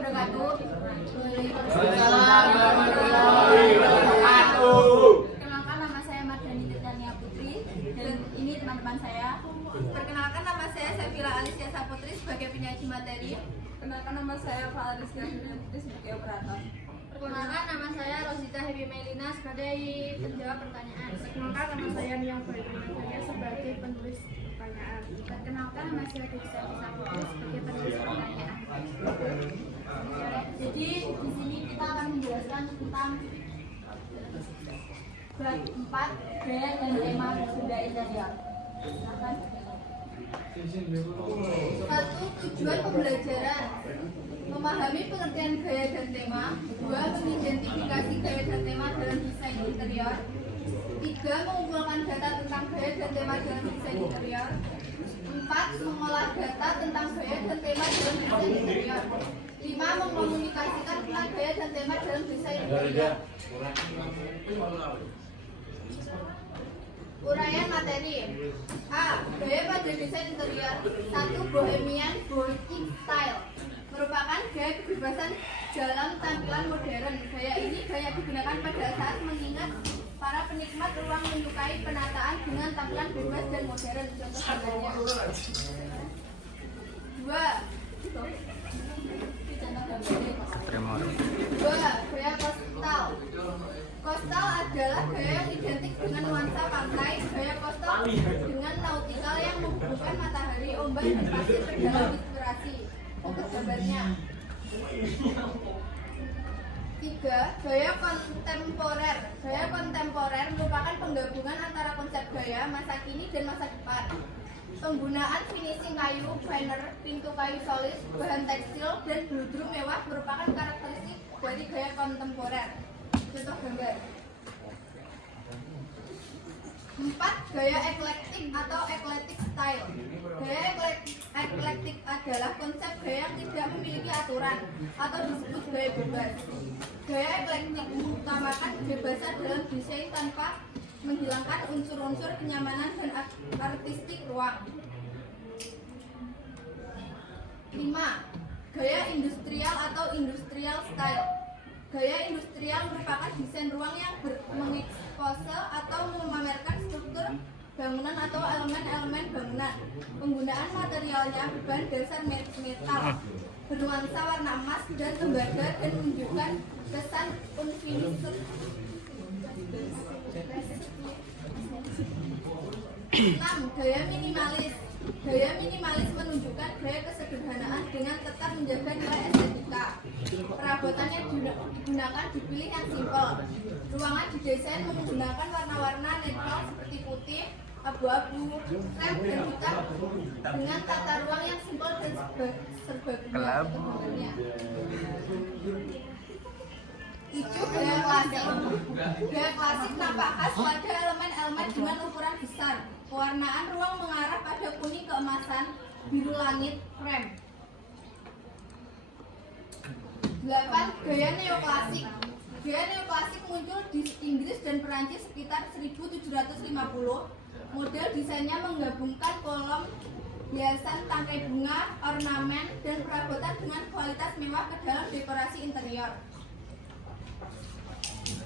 wabarakatuh. Perkenalkan nama saya Mardani Tirtania Putri dan ini teman-teman saya. Perkenalkan nama saya Safira Alicia Saputri sebagai penyaji materi. Perkenalkan nama saya Fahrizkia Putri sebagai operator. Perkenalkan nama saya Rosita Happy Melina sebagai penjawab pertanyaan. Perkenalkan nama saya Niang Bayu sebagai penulis pertanyaan. Perkenalkan nama saya Devisa Putri sebagai penulis pertanyaan. Jadi di sini kita akan menjelaskan tentang bab 4 gaya dan tema benda interior. Silakan. 1. Tujuan pembelajaran: memahami pengertian gaya dan tema. 2. Mengidentifikasi gaya dan tema dalam desain interior. 3. Mengumpulkan data tentang gaya dan tema dalam desain interior. 4. Mengolah data tentang gaya dan tema dalam desain interior. 5. Mengkomunikasikan tentang gaya dan tema dalam desain interior. Uraian materi. A. Gaya pada desain interior. 1. Bohemian Gothic style merupakan gaya kebebasan dalam tampilan modern. Gaya ini banyak digunakan pada saat mengingat para penikmat ruang menyukai penataan dengan tampilan bebas dan modern. Contoh gambarnya. 2. Gaya kostal. Kostal adalah gaya yang identik dengan nuansa pantai. Gaya kostal dengan nautikal yang menghubungkan matahari, ombak, dan pasir ke dalam inspirasi. Untuk gambarnya. 3. Gaya kontemporer. Gaya kontemporer merupakan penggabungan antara konsep gaya masa kini dan masa depan. Penggunaan finishing kayu, banner, pintu kayu solis, bahan tekstil, dan bluedrum mewah merupakan karakteristik dari gaya kontemporer. Contoh gambar. 4. Gaya eklektik atau eclectic style. Gaya eklektik adalah konsep gaya yang tidak memiliki aturan atau disebut gaya bebas. Gaya eklektik mengutamakan kebebasan dalam desain tanpa menghilangkan unsur-unsur kenyamanan dan artistik ruang. 5. Gaya industrial atau industrial style. Gaya industrial merupakan desain ruang yang mengekspose atau memamerkan struktur bangunan atau elemen-elemen bangunan. Penggunaan materialnya berbahan dasar metal, bernuansa warna emas dan tembaga dan menunjukkan kesan unfinished. 6. Gaya minimalis. Gaya minimalis menunjukkan gaya kesederhanaan dengan tetap menjaga nilai estetika. Perabotannya digunakan dipilih yang simpel. Ruangan didesain menggunakan warna-warna netral seperti putih, abu-abu, krem, dan hitam dengan tata ruang yang simpel dan serbaguna. 7. Gaya klasik. Gaya klasik nampak khas pada elemen-elemen dengan ukuran besar. Pewarnaan ruang mengarah pada kuning keemasan, biru langit, krem. 8. Gaya neoklasik. Gaya neoklasik muncul di Inggris dan Perancis sekitar 1750. Model desainnya menggabungkan kolom, hiasan, tangkai bunga, ornamen, dan perabotan dengan kualitas mewah ke dalam dekorasi interior.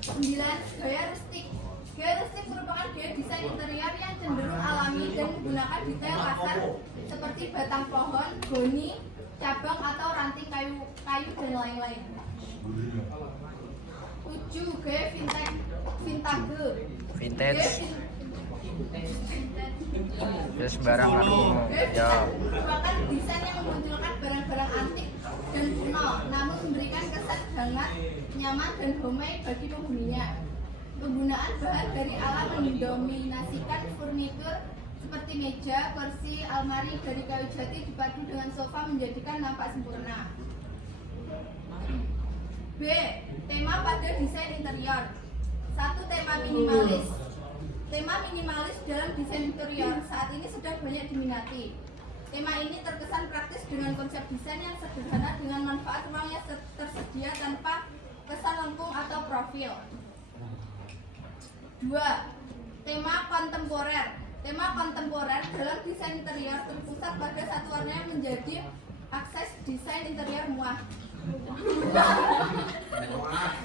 9. Gaya rustik. Gaya rustik merupakan gaya desain interior yang cenderung alami dan menggunakan detail kasar seperti batang pohon, goni, cabang atau ranting kayu dan lain-lain. 7. Gaya vintage. Ya sembarang aku ya. Merupakan desain yang memunculkan barang-barang antik dan kuno, namun memberikan kesan hangat, nyaman, dan homey bagi penghuninya. Penggunaan bahan dari alam mendominasikan furnitur seperti meja, kursi, almari dari kayu jati dipadu dengan sofa menjadikan nampak sempurna. B. Tema pada desain interior. 1. Tema minimalis. Tema minimalis dalam desain interior saat ini sudah banyak diminati. Tema ini terkesan praktis dengan konsep desain yang sederhana dengan manfaat ruang yang tersedia tanpa kesan lengkung atau profil. 2. Tema kontemporer. Tema kontemporer dalam desain interior terpusat pada satu warna yang menjadi akses desain interior muah.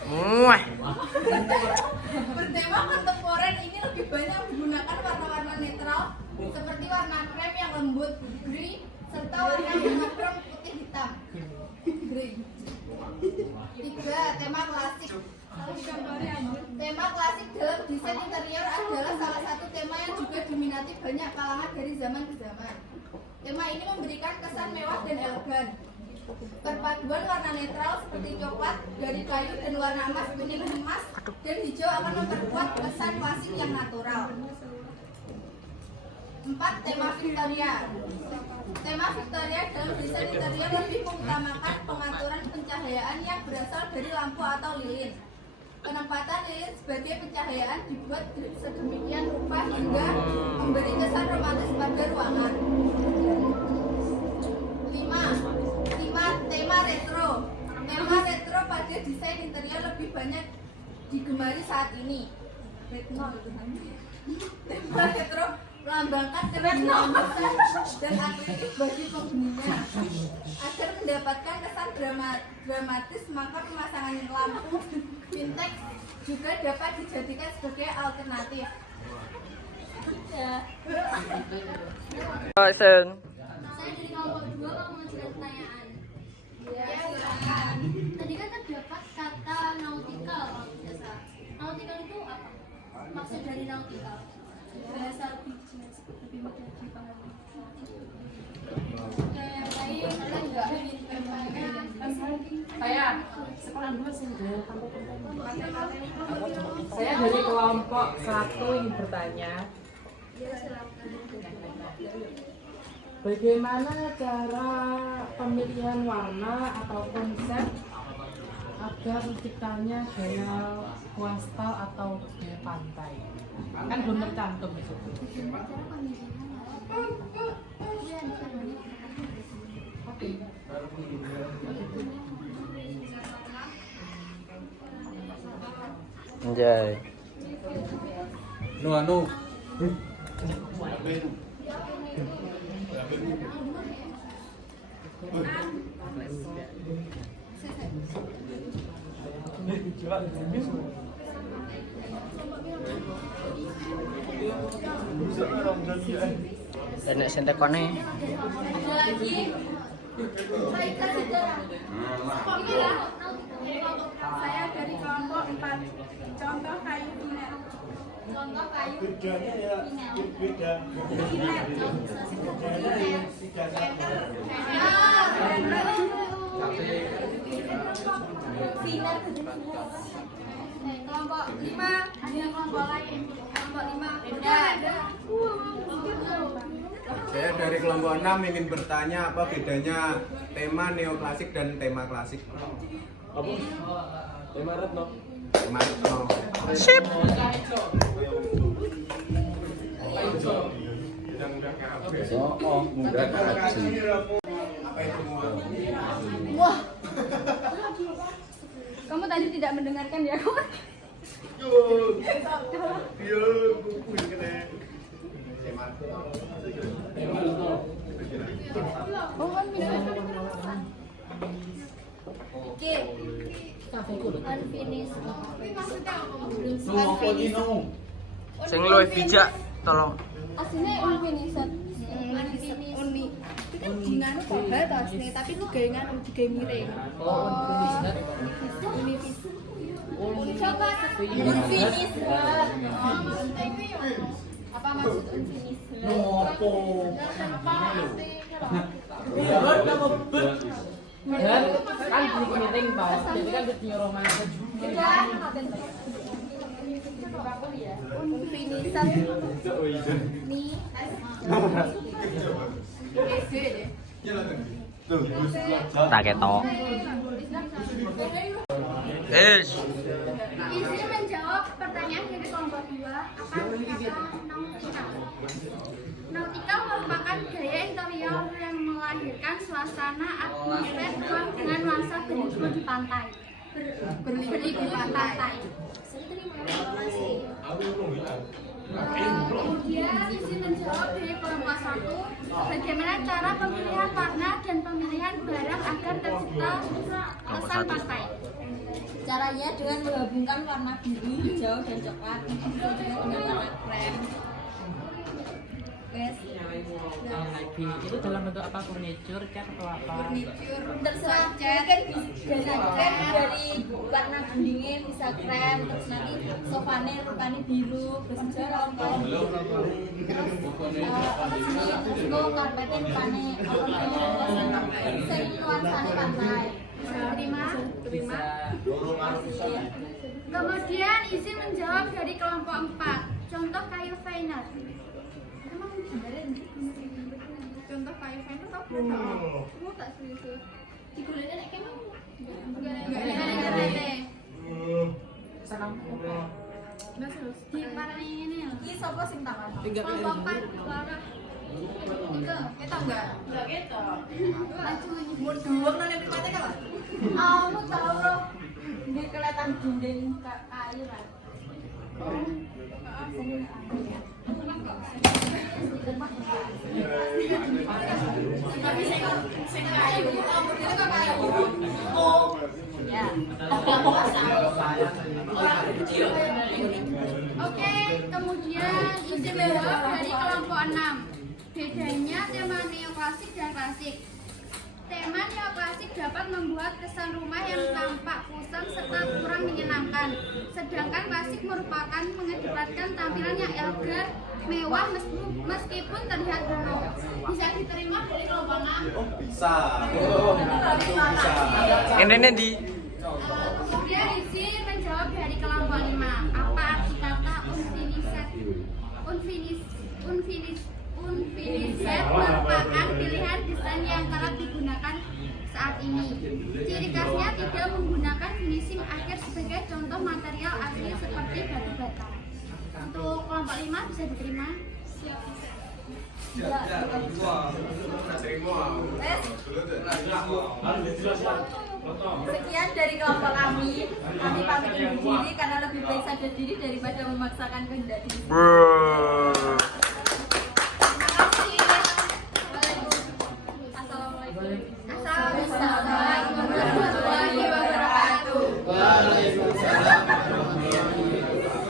Muah. Bertema kontemporer ini lebih banyak menggunakan warna-warna netral seperti warna krem yang lembut, grey, serta warna monokrom putih hitam. Grey. 3. Tema klasik. Tema klasik dalam desain interior adalah salah satu tema yang juga diminati banyak kalangan dari zaman ke zaman. Tema ini memberikan kesan mewah dan elegan. Perpaduan warna netral seperti coklat dari kayu dan warna emas, kuning emas, dan hijau akan memperkuat kesan klasik yang natural. 4. Tema Victoria. Tema Victoria dalam desain interior lebih mengutamakan pengaturan pencahayaan yang berasal dari lampu atau lilin. Penempatan lilin sebagai pencahayaan dibuat sedemikian rupa hingga memberi kesan romantis pada ruangan. 5. Tema retro. Tema retro pada desain interior lebih banyak digemari saat ini. Tema retro melambangkan kedinamisan dan aktif bagi penghuninya. Agar mendapatkan kesan dramatis, maka pemasangan lampu vintage juga dapat dijadikan sebagai alternatif. Sen. Saya dari kelompok 2 mau mengajukan pertanyaan. Ya, silakan. Tadi kan terdapat kata nautikal kalau tidak salah. Nautikal itu apa? Maksud dari nautikal? Bahasa lebih jelas, lebih mudah dipahami. Oke, baik. Kalian juga ingin bertanya? Saya sekolah dulu sih. Saya dari kelompok 1 ingin bertanya. Bagaimana cara pemilihan warna atau konsep agar menciptanya gaya coastal atau gaya pantai? Kan belum tercantum di situ. Oke. Anjay. Anu. Dan nek sentekone. Ada lagi. Baik, sudah. Ini ya. Saya dari kelompok 4. Contoh kayu pinel. Contoh kayu kelompok 5 ada kelompok lain. Kelompok 5 ada. Saya dari kelompok 6 ingin bertanya apa bedanya tema neoklasik dan tema klasik. Apa? Tema retno. Tema retno. Sip. Oh, mudah kaji. Wah. Kamu tadi tidak mendengarkan ya? Oke. Unfinished. Sing luwih bijak tolong. Aslinya unfinished. Uni. Itu kan nganu kobal to asline, tapi digawe nganu, digawe miring. Coba unfinished. Apa maksud unfinished? Dan kan di meeting toh, jadi kan di romansa. Unfinished. Nih. Tak ketok. Isi menjawab pertanyaan dari kelompok 2. Apa kata nautikal? Nautikal merupakan gaya interior yang melahirkan suasana atmosfer ruang dengan nuansa berlibur di pantai. Berlibur di pantai. Kemudian isi menjawab dari kelompok 1, bagaimana cara pemilihan warna dan pemilihan barang agar tercipta kesan satu. partai. Caranya dengan menggabungkan warna biru, hijau, dan coklat dengan warna krem. Guys, lagi itu dalam bentuk apa? Furniture, cat atau apa? terserah kan bisa krem dari warna kuningnya bisa krem, terus nanti sofanya rupanya biru, terus kalau terus karpetnya rupanya saya nuansanya pantai. Terima. Kemudian izin menjawab dari kelompok 4. Contoh kayu finer. Contoh kayu finer tau belum? Kamu tak serius? Digulirnya nek kemau. Senang. Di partai ini loh. Iki sapa sing tangan? Kelompok 4 Farah. Kita enggak? Maju ini. Mau dua nang mripate kan? Kamu tahu loh. Di kelihatan dinding kayu kan. Tapi sing kayu modele kok kayu. Ya. Oke, kemudian izin menjawab dari kelompok 6. Bedanya tema neoklasik dan klasik. Tema neoklasik dapat membuat kesan rumah yang tampak kusam serta kurang menyenangkan. Sedangkan klasik merupakan mengedepankan tampilan yang elegan, mewah meskipun terlihat kuno. Bisa diterima dari kelompok 6. Bisa. Itu bisa. Ini di Kemudian izin menjawab dari kelompok 5. Apa arti kata unfinished merupakan pilihan desain yang kerap digunakan saat ini. Ciri khasnya tidak menggunakan finishing akhir sebagai contoh material asli seperti batu bata. Untuk kelompok 5 bisa diterima. Sekian dari kelompok kami. Kami pamit undur diri karena lebih baik sadar diri daripada memaksakan kehendak diri. Assalamualaikum.